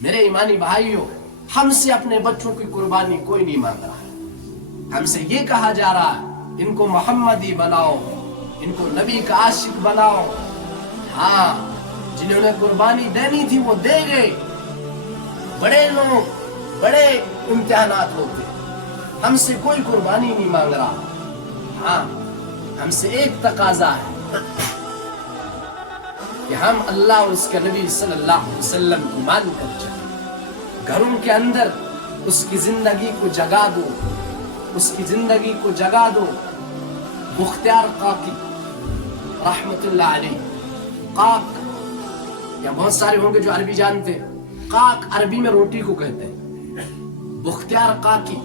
میرے ایمانی بھائیوں، ہم سے اپنے بچوں کی قربانی کوئی نہیں مانگ رہا ہے. ہم سے یہ کہا جا رہا ہے ان کو محمدی بناؤ، ان کو نبی کا عاشق بناؤ. ہاں، جنہوں نے قربانی دینی تھی وہ دے گئے. بڑے لوگ، بڑے امتحانات ہوتے، ہم سے کوئی قربانی نہیں مانگ رہا. ہاں، ہم سے ایک تقاضا ہے کہ ہم اللہ اور اس کے نبی صلی اللہ علیہ وسلم کو مان کر چلیں. گھروں کے اندر اس کی زندگی کو جگا دو، اس کی زندگی کو جگا دو. مختار قاقی رحمت اللہ علیہ، قاق، یا بہت سارے ہوں گے جو عربی جانتے ہیں. قاق عربی میں روٹی کو کہتے ہیں. مختار قاقی،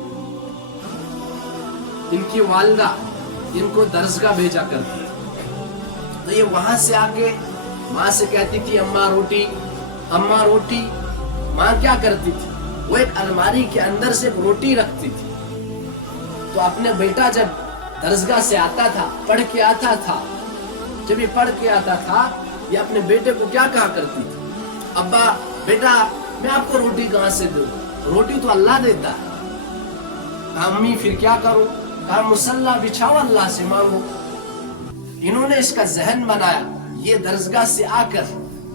ان کی والدہ ان کو درسگاہ بھیجا کرتی تھی. تو یہ وہاں سے آ کے ماں سے کہتی تھی اماں روٹی، اماں روٹی. ماں کیا کرتی تھی؟ وہ ایک الماری کے اندر سے ایک روٹی رکھتی تھی. تو اپنے بیٹا جب درسگاہ سے آتا تھا، پڑھ کے آتا تھا، جب یہ پڑھ کے آتا تھا، یہ اپنے بیٹے کو کیا کہا کرتی تھی؟ ابا بیٹا میں آپ کو روٹی کہاں سے دوں؟ روٹی تو اللہ دیتا ہے. امی پھر کیا کروں؟ کہا مصلی بچھاؤ، اللہ سے مانگو. انہوں نے اس کا ذہن بنایا. یہ درسگاہ سے آ کر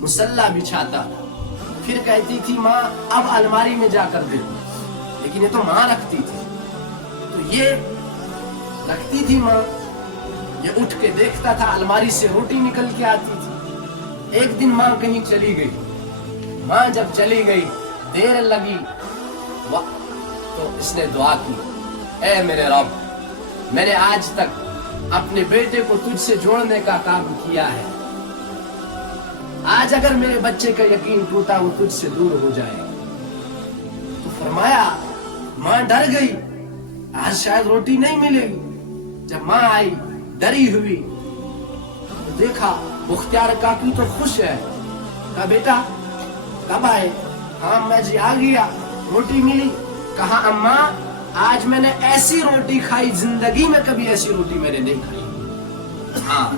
مصلی بچھاتا تھا، پھر کہتی تھی ماں اب الماری میں جا کر دے. لیکن یہ تو ماں رکھتی تھی، تو یہ رکھتی تھی ماں. یہ اٹھ کے دیکھتا تھا الماری سے روٹی نکل کے آتی تھی. ایک دن ماں کہیں چلی گئی. ماں جب چلی گئی، دیر لگی، تو اس نے دعا کی، اے میرے رب، میں نے آج تک اپنے بیٹے کو تجھ سے جوڑنے کا کام کیا ہے. آج اگر میرے بچے کا یقین ٹوٹا وہ تجھ سے دور ہو جائے. تو فرمایا ماں ڈر گئی، آج شاید روٹی نہیں ملے گی. جب ماں آئی ڈری ہوئی تو دیکھا مختار کاکی تو خوش ہے. کہا بیٹا کب آئے؟ ہاں میں جی آ گیا، روٹی ملی. کہا اماں آج میں نے ایسی روٹی کھائی، زندگی میں کبھی ایسی روٹی میں نے نہیں کھائی. ہاں،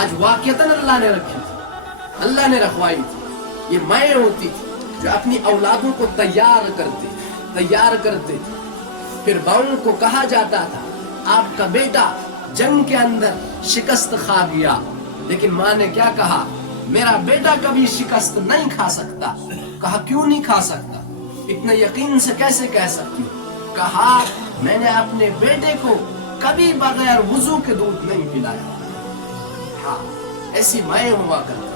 آج واقعتاً اللہ نے رکھی تھی، اللہ نے رکھوائی تھی. یہ مائیں ہوتی تھی جو اپنی اولادوں کو تیار کرتے تھے. پھر باؤں کو کہا جاتا تھا آپ کا بیٹا جنگ کے اندر شکست کھا گیا، لیکن ماں نے کیا کہا؟ میرا بیٹا کبھی شکست نہیں کھا سکتا. کہا کیوں نہیں کھا سکتا؟ اتنے یقین سے کیسے کہہ سکتی؟ کہا میں نے اپنے بیٹے کو کبھی بغیر وضو کے دودھ نہیں پلایا. ہاں، ایسی مائیں ہوا کرتی،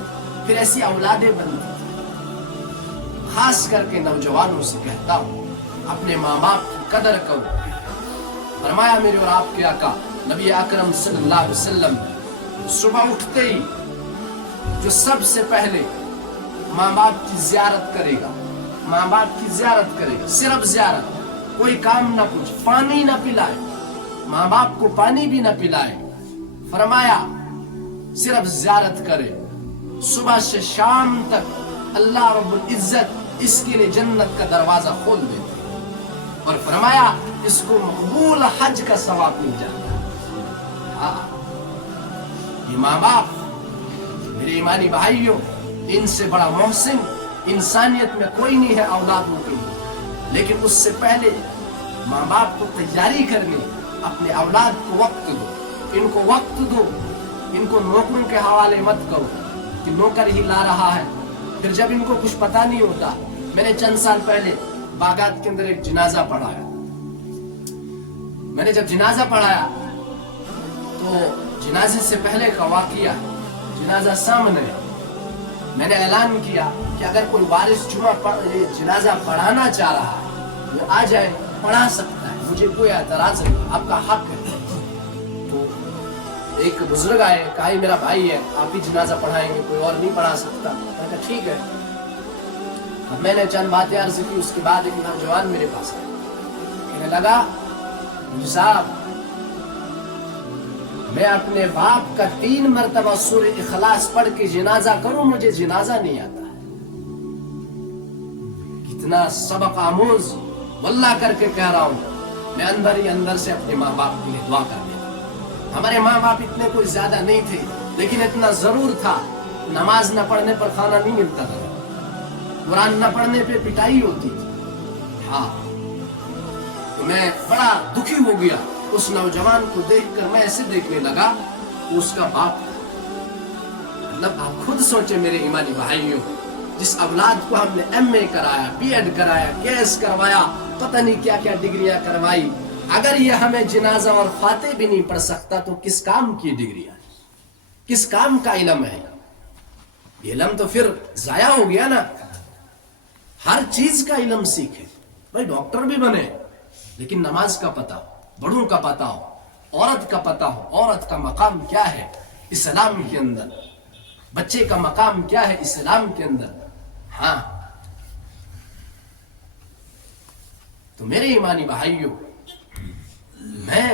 پھر ایسی اولادیں بنتی تھی. خاص کر کے نوجوانوں سے کہتا ہوں اپنے ماں باپ کی قدر کرو. فرمایا میرے اور آپ کے آقا نبی اکرم صلی اللہ علیہ وسلم صبح اٹھتے ہی جو سب سے پہلے ماں باپ کی زیارت کرے گا، ماں باپ کی زیارت کرے گا، صرف زیارت، کوئی کام نہ پوچھ، پانی نہ پلائے، ماں باپ کو پانی بھی نہ پلائے. فرمایا صرف زیارت کرے. صبح سے شام تک اللہ رب العزت اس کے لیے جنت کا دروازہ کھول دیتے اور فرمایا اس کو مقبول حج کا ثواب مل جاتا. ہاں، یہ ماں باپ میرے ایمانی بھائیوں، ان سے بڑا محسن انسانیت میں کوئی نہیں ہے اولادوں کے لیے. لیکن اس سے پہلے ماں باپ کو تیاری کرنی، اپنے اولاد کو وقت دو، ان کو وقت دو. ان کو نوکروں کے حوالے مت کرو کہ نوکر ہی لا رہا ہے. پھر جب ان کو کچھ پتا نہیں ہوتا، میں نے چند سال پہلے باغات کے اندر ایک جنازہ پڑھایا. میں نے جب جنازہ پڑھایا تو جنازے سے پہلے کا واقعہ، جنازہ سامنے، میں نے اعلان کیا کہ اگر کوئی وارث جنازہ پڑھانا چاہ رہا ہے وہ آ جائے، پڑھا سکتا ہے، مجھے کوئی اعتراض نہیں، آپ کا حق ہے. تو ایک بزرگ آئے، کہا میرا بھائی ہے، آپ ہی جنازہ پڑھائیں گے، کوئی اور نہیں پڑھا سکتا. میں کہا ٹھیک ہے. اب میں نے چند باتیں عرض کی، اس کے بعد ایک نوجوان میرے پاس آیا، کہنے لگا مجھے صاحب میں اپنے باپ کا 3 مرتبہ سورہ اخلاص پڑھ کے جنازہ کروں، مجھے جنازہ نہیں آتا ہے. کتنا سبق آموز، واللہ کر کے کہہ رہا ہوں، میں اندر ہی اندر سے اپنے ماں باپ کے لیے دعا کر دیتا. ہمارے ماں باپ اتنے کوئی زیادہ نہیں تھے، لیکن اتنا ضرور تھا، نماز نہ پڑھنے پر کھانا نہیں ملتا تھا. قرآن نہ پڑھنے پہ پٹائی ہوتی تھی. ہاں تو میں بڑا دکھی ہو گیا اس نوجوان کو دیکھ کر. میں ایسے دیکھنے لگا اس کا باپ. مطلب آپ خود سوچے میرے ایمانی بھائیوں, جس اولاد کو ہم نے ایم اے کرایا, بی ایڈ کرایا, کیس کروایا, پتہ نہیں کیا کیا ڈگریاں کروائی, اگر یہ ہمیں جنازہ اور فاتح بھی نہیں پڑھ سکتا تو کس کام کی ڈگریاں, کس کام کا علم ہے؟ یہ علم تو پھر ضائع ہو گیا نا. ہر چیز کا علم سیکھے. بھائی ڈاکٹر بھی بنے لیکن نماز کا پتہ ہو, بڑوں کا پتہ ہو, عورت کا پتہ ہو, عورت کا مقام کیا ہے اسلام کے اندر, بچے کا مقام کیا ہے اسلام کے اندر. ہاں تو میرے ایمانی بھائیوں, میں